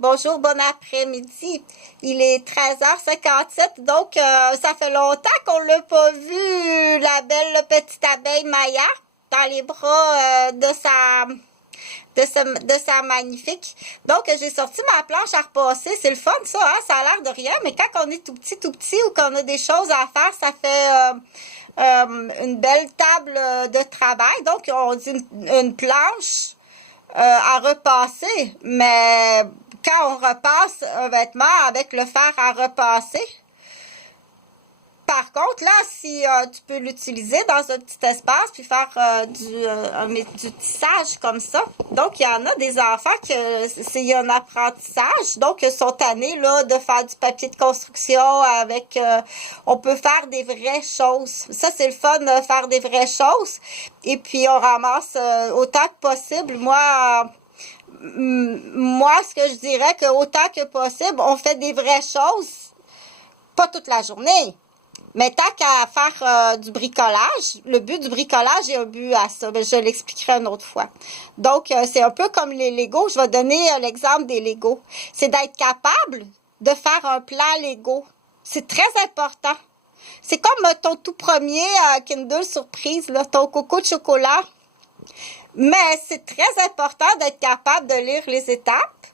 Bonjour, bon après-midi. Il est 13h57, donc ça fait longtemps qu'on l'a pas vu, la belle petite abeille Maya, dans les bras de sa magnifique. Donc, j'ai sorti ma planche à repasser. C'est le fun, ça, hein? Ça a l'air de rien, mais quand on est tout petit, ou qu'on a des choses à faire, ça fait une belle table de travail. Donc, on dit une planche à repasser, mais quand on repasse un vêtement avec le fer à repasser, par contre, là, si tu peux l'utiliser dans un petit espace puis faire du tissage comme ça. Donc, il y en a des enfants que c'est un apprentissage. Donc, ils sont tannés là, de faire du papier de construction avec... on peut faire des vraies choses. Ça, c'est le fun de faire des vraies choses. Et puis, on ramasse autant que possible. Moi, ce que je dirais que autant que possible, on fait des vraies choses. Pas toute la journée. Mais tant qu'à faire du bricolage, le but du bricolage, il y a un but à ça. Mais je l'expliquerai une autre fois. Donc, c'est un peu comme les Legos. Je vais donner l'exemple des Legos. C'est d'être capable de faire un plan Lego. C'est très important. C'est comme ton tout premier Kinder Surprise, là, ton coco de chocolat. Mais c'est très important d'être capable de lire les étapes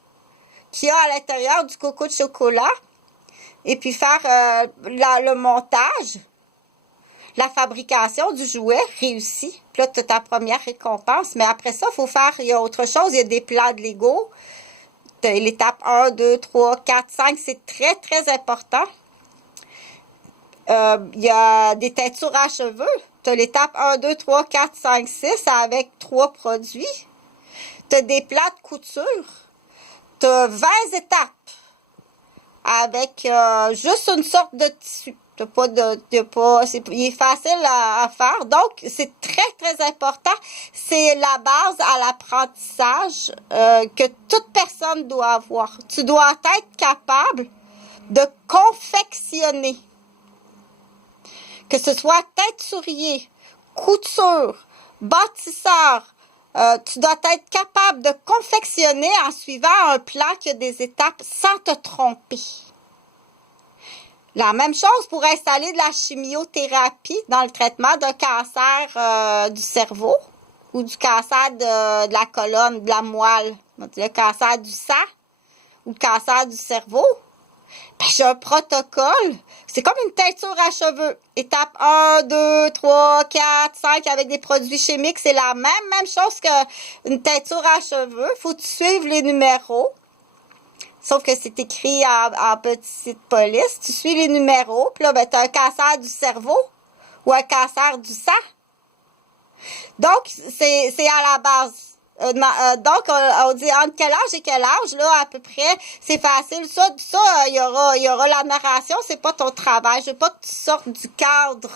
qu'il y a à l'intérieur du coco de chocolat. Et puis faire le montage, la fabrication du jouet réussi. Puis là, tu as ta première récompense. Mais après ça, il faut faire, il y a autre chose. Il y a des plans de Lego. L'étape 1, 2, 3, 4, 5, c'est très, très important. Il y a des teintures à cheveux. Tu as l'étape 1, 2, 3, 4, 5, 6 avec 3 produits. Tu as des plats de couture. Tu as 20 étapes avec juste une sorte de tissu. Il est facile à faire. Donc, c'est très, très important. C'est la base à l'apprentissage que toute personne doit avoir. Tu dois être capable de confectionner. Que ce soit teinturier, couture, bâtisseur, tu dois être capable de confectionner en suivant un plan qui a des étapes sans te tromper. La même chose pour installer de la chimiothérapie dans le traitement d'un cancer du cerveau ou du cancer de la colonne, de la moelle, le cancer du sang ou le cancer du cerveau. Ben, j'ai un protocole. C'est comme une teinture à cheveux. Étape 1, 2, 3, 4, 5 avec des produits chimiques. C'est la même chose qu'une teinture à cheveux. Faut que tu suives les numéros. Sauf que c'est écrit en petite police. Tu suis les numéros. Puis là, ben, tu as un cancer du cerveau ou un cancer du sang. Donc, c'est à la base. Donc, on dit entre quel âge et quel âge, là, à peu près, c'est facile. Ça, il y aura la narration, c'est pas ton travail. Je veux pas que tu sortes du cadre.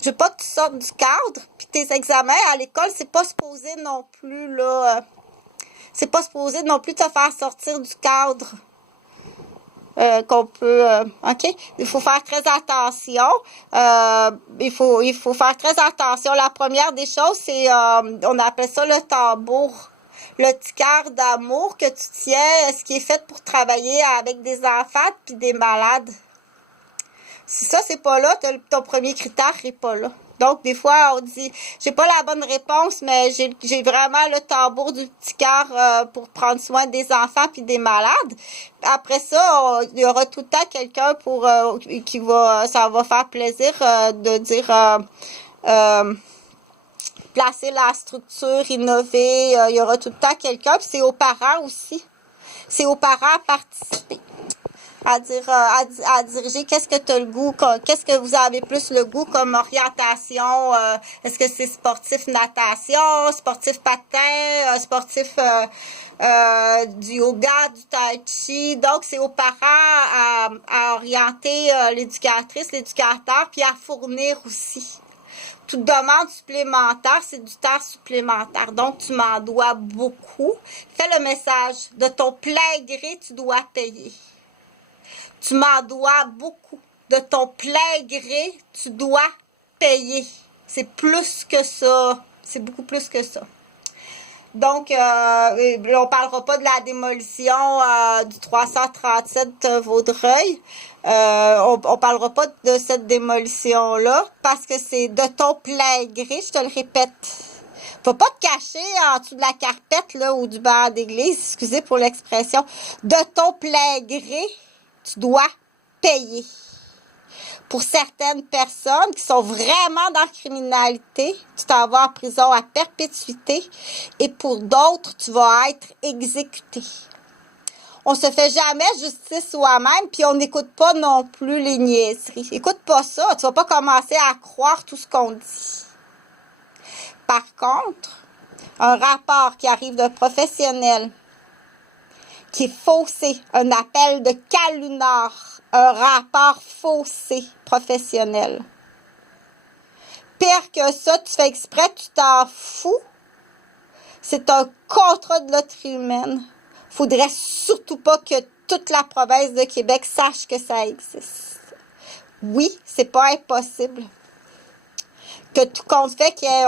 Je veux pas que tu sortes du cadre. Puis tes examens à l'école, c'est pas supposé non plus, là. C'est pas supposé non plus te faire sortir du cadre. Qu'on peut... OK? Il faut faire très attention. Il faut faire très attention. La première des choses, c'est... on appelle ça le tambour. Le petit cœur d'amour que tu tiens, ce qui est fait pour travailler avec des enfants puis des malades. Si ça, c'est pas là, ton premier critère n'est pas là. Donc, des fois, on dit, j'ai pas la bonne réponse, mais j'ai vraiment le tambour du petit cœur pour prendre soin des enfants puis des malades. Après ça, il y aura tout le temps quelqu'un pour ça va faire plaisir de dire placer la structure, innover. Il y aura tout le temps quelqu'un, puis c'est aux parents aussi. C'est aux parents à participer. À diriger qu'est-ce que tu as le goût, qu'est-ce que vous avez plus le goût comme orientation, est-ce que c'est sportif natation, sportif patin, sportif du yoga, du tai chi. Donc c'est aux parents à orienter l'éducatrice, l'éducateur, puis à fournir aussi. Toute demande supplémentaire, c'est du temps supplémentaire. Donc, tu m'en dois beaucoup. Fais le message. De ton plein gré, tu dois payer. Tu m'en dois beaucoup. De ton plein gré, tu dois payer. C'est plus que ça. C'est beaucoup plus que ça. Donc, on ne parlera pas de la démolition du 337 Vaudreuil. On ne parlera pas de cette démolition-là parce que c'est de ton plein gré, je te le répète. Faut pas te cacher en dessous de la carpette là, ou du banc d'église, excusez pour l'expression. De ton plein gré, tu dois payer. Pour certaines personnes qui sont vraiment dans la criminalité, tu t'en vas en prison à perpétuité et pour d'autres, tu vas être exécuté. On se fait jamais justice soi-même puis on n'écoute pas non plus les niaiseries. Écoute pas ça, tu vas pas commencer à croire tout ce qu'on dit. Par contre, un rapport qui arrive d'un professionnel qui est faussé, un appel de calunard, un rapport faussé professionnel. Pire que ça, tu fais exprès, tu t'en fous. C'est un contrat de loterie humaine. Faudrait surtout pas que toute la province de Québec sache que ça existe. Oui, c'est pas impossible. Que tout compte fait qu'il y ait